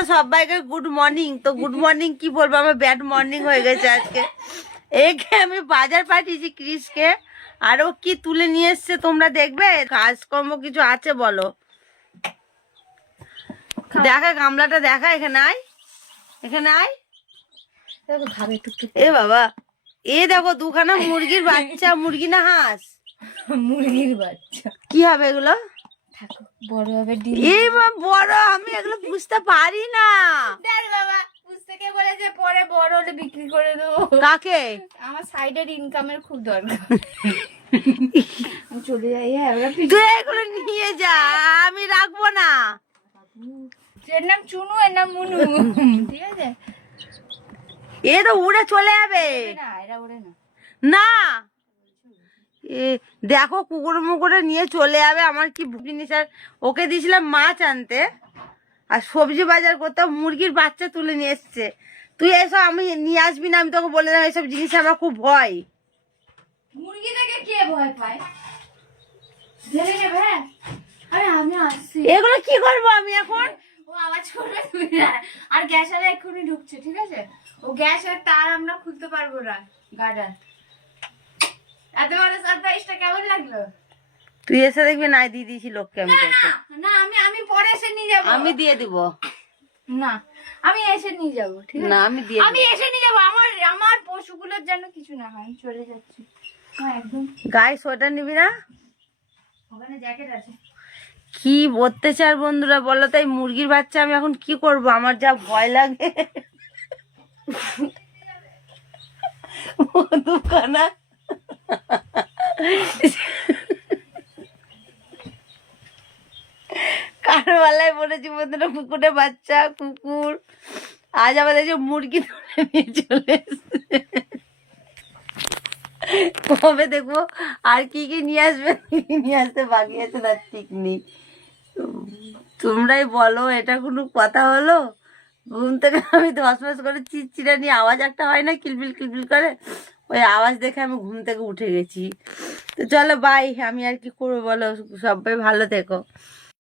বন্ধুরা সবাইকে good morning তো গুড মর্নিং কি বলব? আমার ব্যাড মর্নিং হয়ে গেছে আজকে। একে আমি বাজার পাঠিয়েছি ক্রিসকে। আর কি তুলে নিয়ে এসছে তোমরা দেখবে? কাজকর্ম কিছু আছে বলো। দেখা গামলাটা দেখা এখানে আয়। এখানে আয়। এ বাবা এ দেখো দুখানা মুরগির বাচ্চা মুরগি না হাঁস? মুরগির বাচ্চা। কি হবে এগুলো? থাকো বড় হবে ডিম। এই বড় আমি এগুলো বুঝতে পারি না। দেখ বাবা পুস্তকে বলেছে? পরে বড় হলে বিক্রি করে দেবো। কাকে? আমার সাইডের ইনকামের খুব দরকার। চলে যাই হ্যাঁ তুই এগুলো নিয়ে যা আমি রাখব না। এর নাম চুনু এর নাম মুনু। ঠিক আছে? এ তো উড়ে চলে যাবে। না এরা ওরে না। না দেখো কুকুর মুকুরে নিয়ে চলে যাবে আমার কি জিনিস? আর ওকে দিয়েছিলাম মাছ আনতে আর সবজি বাজার করতে মুরগির বাচ্চা তুলে নিয়ে এসছে। তুই এসব আমি নিয়ে আসবি না আমি তোকে বলে দিলাম এসব জিনিস আমার খুব ভয়। মুরগি থেকে কে ভয় পায়? ধরে নেবে আরে আমি আসছি। এগুলো কি করব আমি এখন? ও আওয়াজ করবে। আর এক্ষুনি ঢুকছে ঠিক আছে? ও গ্যাসের তার আমরা খুলতে পারব না গার্ডার। এত বড় সারপ্রাইজটা কেমন লাগল? তুই এসে দেখবি নাই দিয়ে দিয়েছি লোককে আমি না আমি আমি পরে এসে নিয়ে যাব। আমি দিয়ে দিব। না আমি এসে নিয়ে যাব ঠিক না আমি দিয়ে আমি এসে নিয়ে যাব আমার আমার পশুগুলোর যেন কিছু না হয় আমি চলে যাচ্ছি। একদম। গায়ে সোয়েটার নিবি না? ওখানে জ্যাকেট আছে। কি অত্যাচার বন্ধুরা বলো তাই মুরগির বাচ্চা আমি এখন কি করব? আমার যা ভয় লাগে। দুখানা কারও বেলায় বলেছি, বন্ধুরা কুকুরের বাচ্চা, কুকুর। আজ আবার দেখছি মুরগি ধরে চলে কবে দেখব? আর কি কি নিয়ে আসবে? নিয়ে আসতে বাকি আছে তার ঠিক নেই। তোমরাই বলো, এটা কোনো কথা হলো? ঘুম থেকে আমি মাস করে চিচিরা নিয়ে আওয়াজ একটা হয় না, কিলবিল কিলবিল করে? ওই আওয়াজ দেখে আমি ঘুম থেকে উঠে গেছি। তো চলো বাই আমি আর কি করব বলো? সবাই ভালো থেকো।